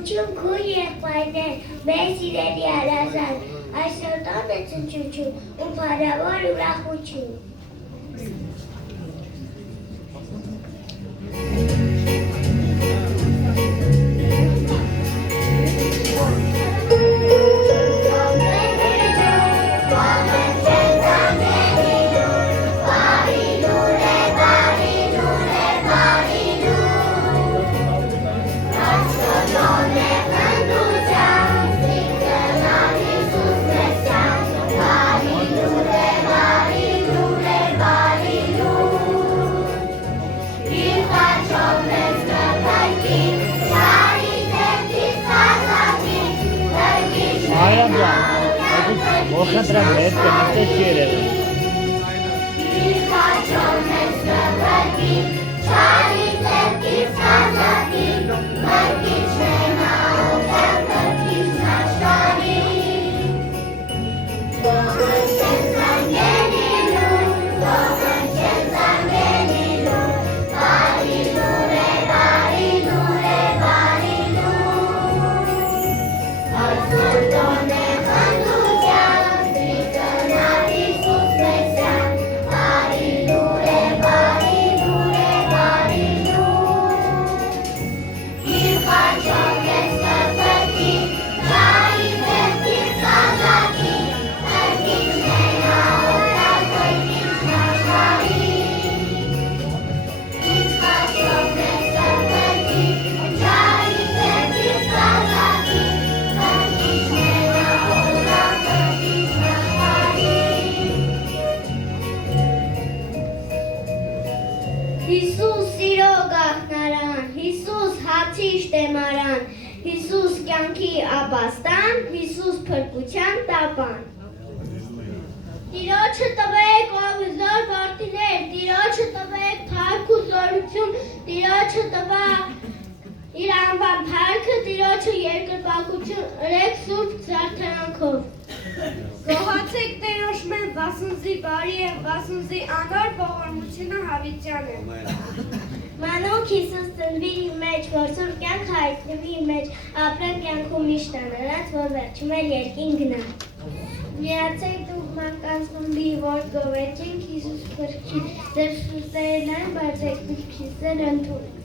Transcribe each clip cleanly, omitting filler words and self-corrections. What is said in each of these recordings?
Ուրախություն քո եղբայրներ, մեր սիրելի Ալազար, այսօր տոն է ծնչություն ու փառավոր ուրախություն։ Contra me, que no te quiere. Հիսուս կյանքի ապաստան, Հիսուս փրկության տապան։ Տիրոջը տվեք ով զոր որդիներ, Տիրոջը տվեք փառք ու զորություն, Տիրոջը տվա իր անվան փառքը, Տիրոջը երկրպագություն, ըրեք սուրբ զարդարանքով։ Գոհացեք Տերոջ մեզ, վասնզի բարի է, վասնզի անոր ողորմությունը հավիտյան է։ Մանուկ Հիսուս ծնվի իր մեջ, որ սուրբ կյանք հայտնվի իր մեջ, ապրեն կյանքում միշտ անարած, որ վերջում էլ երկին գնա։ Միացեք դուք մարդկանց խմբի, որ գովեջենք Հիսուս փրկի, ձեր սուրսերն են բացեք քրիստոսն ընդունեք։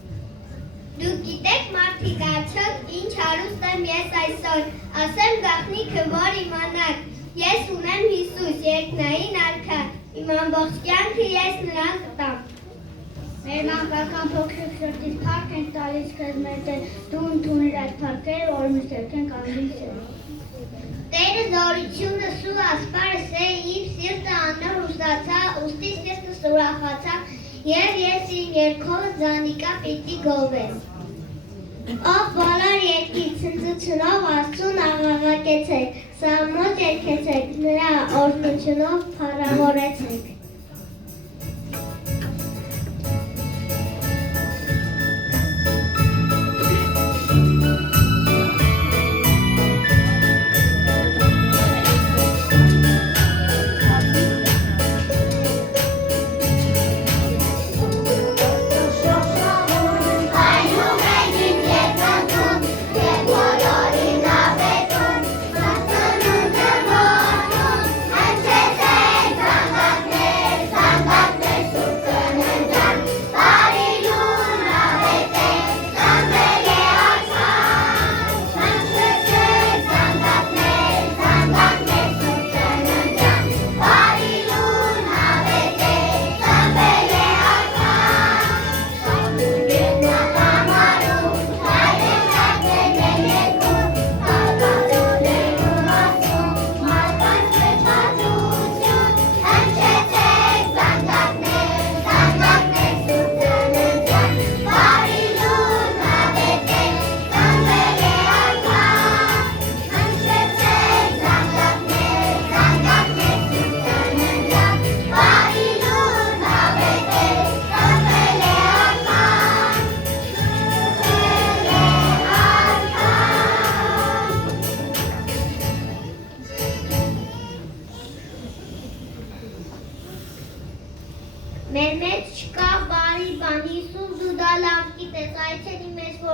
Դուք գիտեք մարդիկ արդյոք ինչ հարուստ եմ ես այսօր, ասեմ գաղտնիքը որ իմանաք, ես ունեմ Հիսուս, երկնային արքա, իմ ամբողջ կյանքը ես նրան կտամ։ Մեր մանկական փոքրիկ շրտից փառք են տալիս քեզ մեր Տեր, դու ընդունիր այդ փառքերը, որ մենք եկենք անդին Տերը զորությունը սու ասպարը սե իմ սիրտը անոր ուսացա, ուստի սիրտս ուրախացա, և ես իմ երկովը զանիկա պիտի գովեմ։ Ով բոլոր երկիր ցնծությունով Աստծուն աղաղակեցեք, սաղմոց երգեցեք, նրա օրհնությունով փառավորեցեք։ Thank you.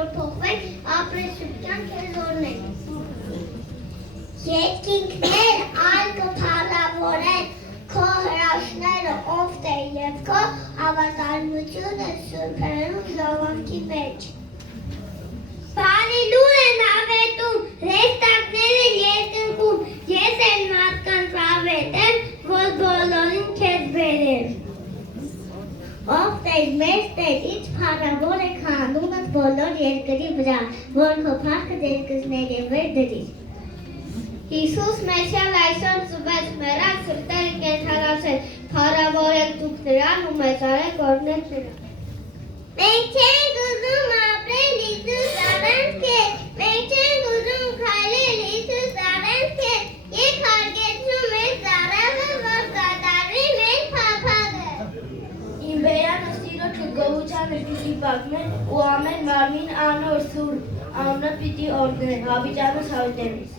որ փոխվեն ապրեսության քեզորներ։ Երկինքներ այլ կփառավորեն քո հրաշները ով դե և քո հավատարմությունը սուրբերու ժողովրդի մեջ։ Բարիլուր են ավետում, ռեստակները երկնքում, ես են մարդկանց ավետ եմ, որ բոլորին քեզ բերեմ։ Ով Տեր, մեր Տեր, ինչ փառավոր եք հանունդ բոլոր երկրի վրա, որ քո փառքը երկրների վեր դրիր։ Հիսուս մեջև այսօր ծուվեց մեռան, սրտերը կենդանացել, փառավոր եք դուք նրան ու մեծարեք օրհնեք նրան։ Մենք չենք ուզում ապրել Հիսուս առանց քեզ, մենք չենք ուզում քայլել Հիսուս առանց քեզ, եկ հարգեցնում մեր ծառայողը, որ կատարվի մեր փափագը։ Իմ բերանը սիրոջը գողության պիտի բակներ ու ամեն մարմին անոր սուրբ, անունը պիտի օրհնեն, հավիտյանս հավիտենից։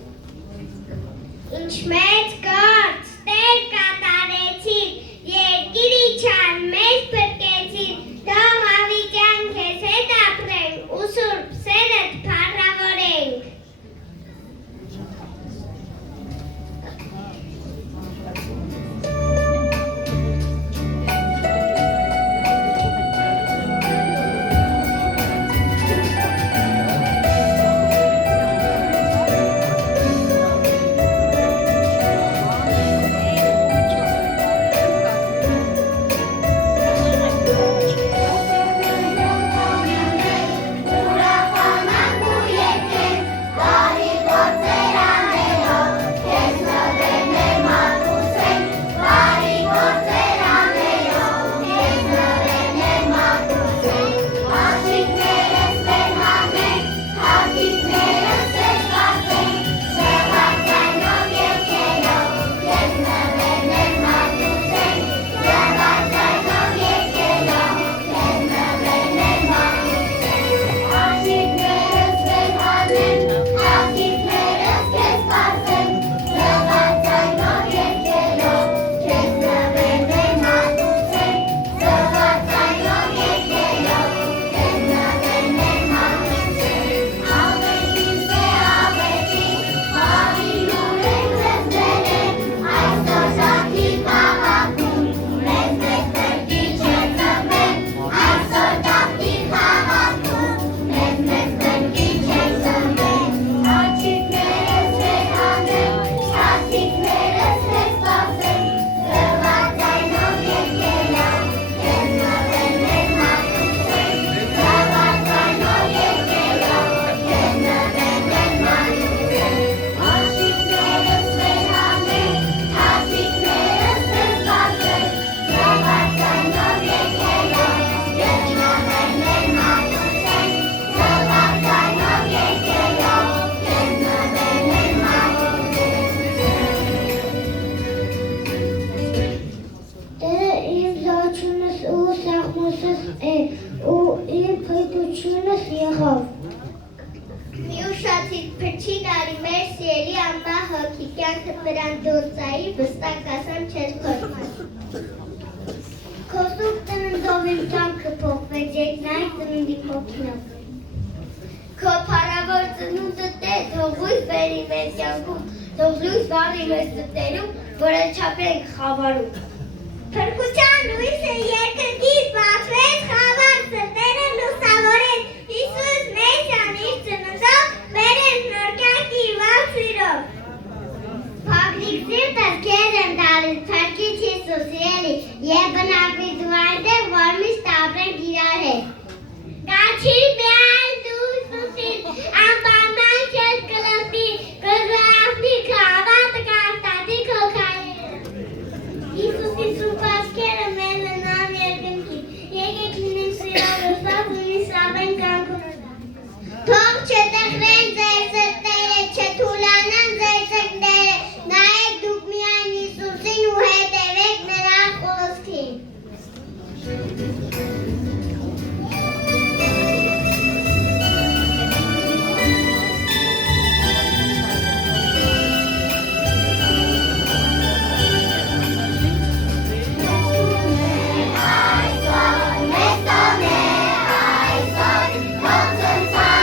Ինչ մեծ գործ, Տեր կատարեցիր, երկիր իջան, մեզ փրկեցիր, թող հավիտյան քեզ հետ ապրենք ու սուրբ սերդ փառավորենք։ Միուշացիք փրչին արի մեր սիրելի ամբա հոգի կյանքը նրան դոնցայի վստակ ասեմ չես փոխված։ Քո սուրբ ծննդով իմ կյանքը փոխվեց, երկնային ծննդի փոխնով։ Քո փառավոր ծնունդը Տեր, թող լույս բերի մեր կյանքում, թող լույս վառի մեր սրտերում, որ չափենք խավարում։ Փրկության լույսը երկրից բացվեց, խավար սրտերը լուսավորեց, Հիսուս մեզ իր ծննդով բերեց նոր կյանքի վաղ Փափլիկ սիրտս քեզ եմ տալիս, Փրկիչ Հիսուս սիրելի, և բնակվի դու այնտեղ, որ միշտ ապրենք իրար հետ։ Գաչիր միայն դու Հիսուսին, անպայման քեզ կլսի, կզորացնի քո հավատը, կհաստատի քո քայլերը։ Հիսուսի սուրբ ասքերը մեզ են ան երկնքի, եկեք լինենք սիրավորված ու իսավեն կյանքում։ Թող չտեղրեն ձեր սրտերը, չթուլանան ձեր ծնկները, նայեք դուք միայն Հիսուսին ու հետևեք նրա խոսքին։ Այսօր մեզ տոն է, այսօր քո ծնծան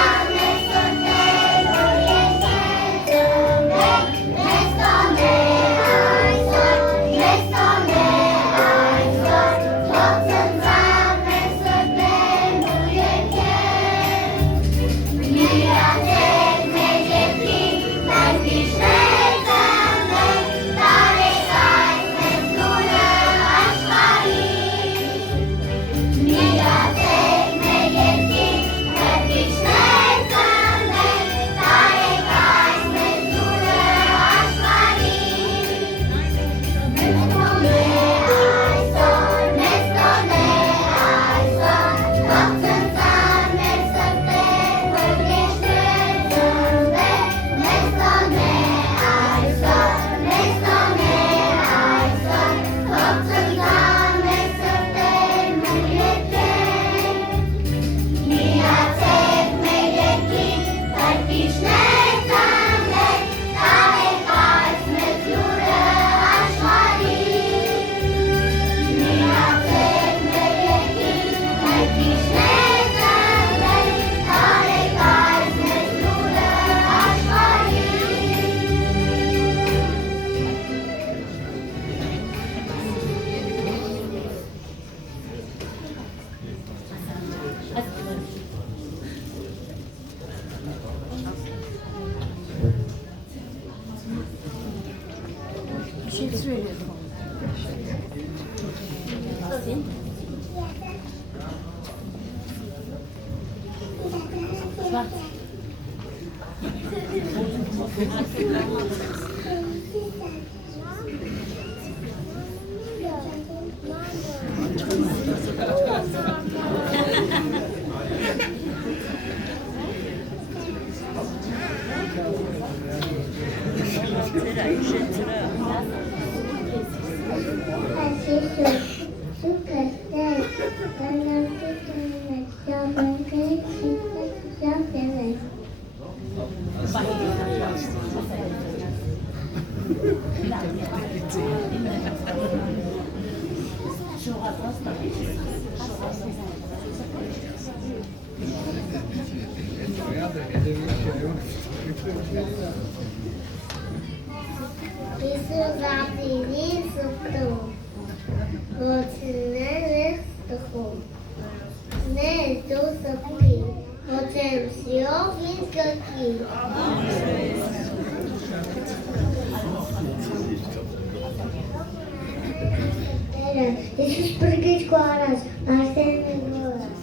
Ես բրգիչ գարած, Արսենն է գորած,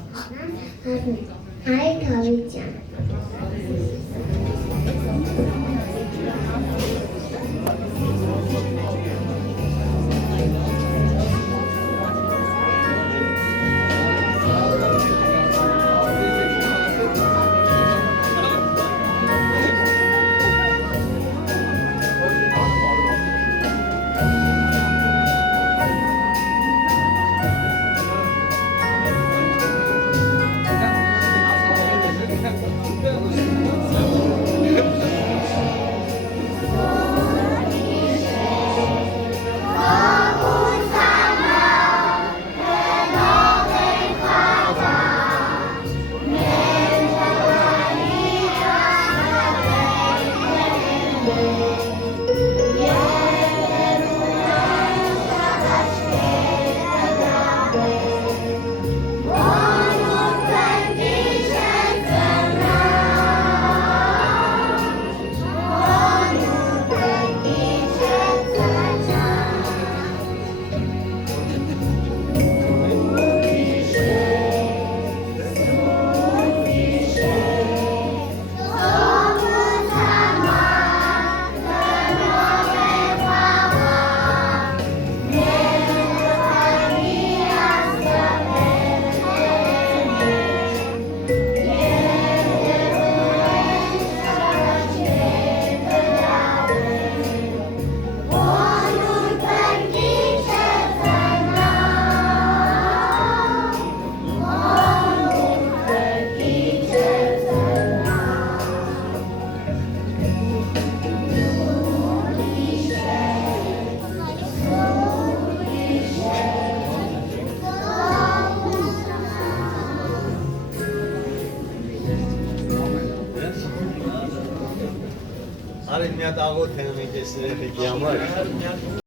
Հայ Թավիթյան։ Արեք մի հատ աղոտ հենում ենք ես երեխեքի համար։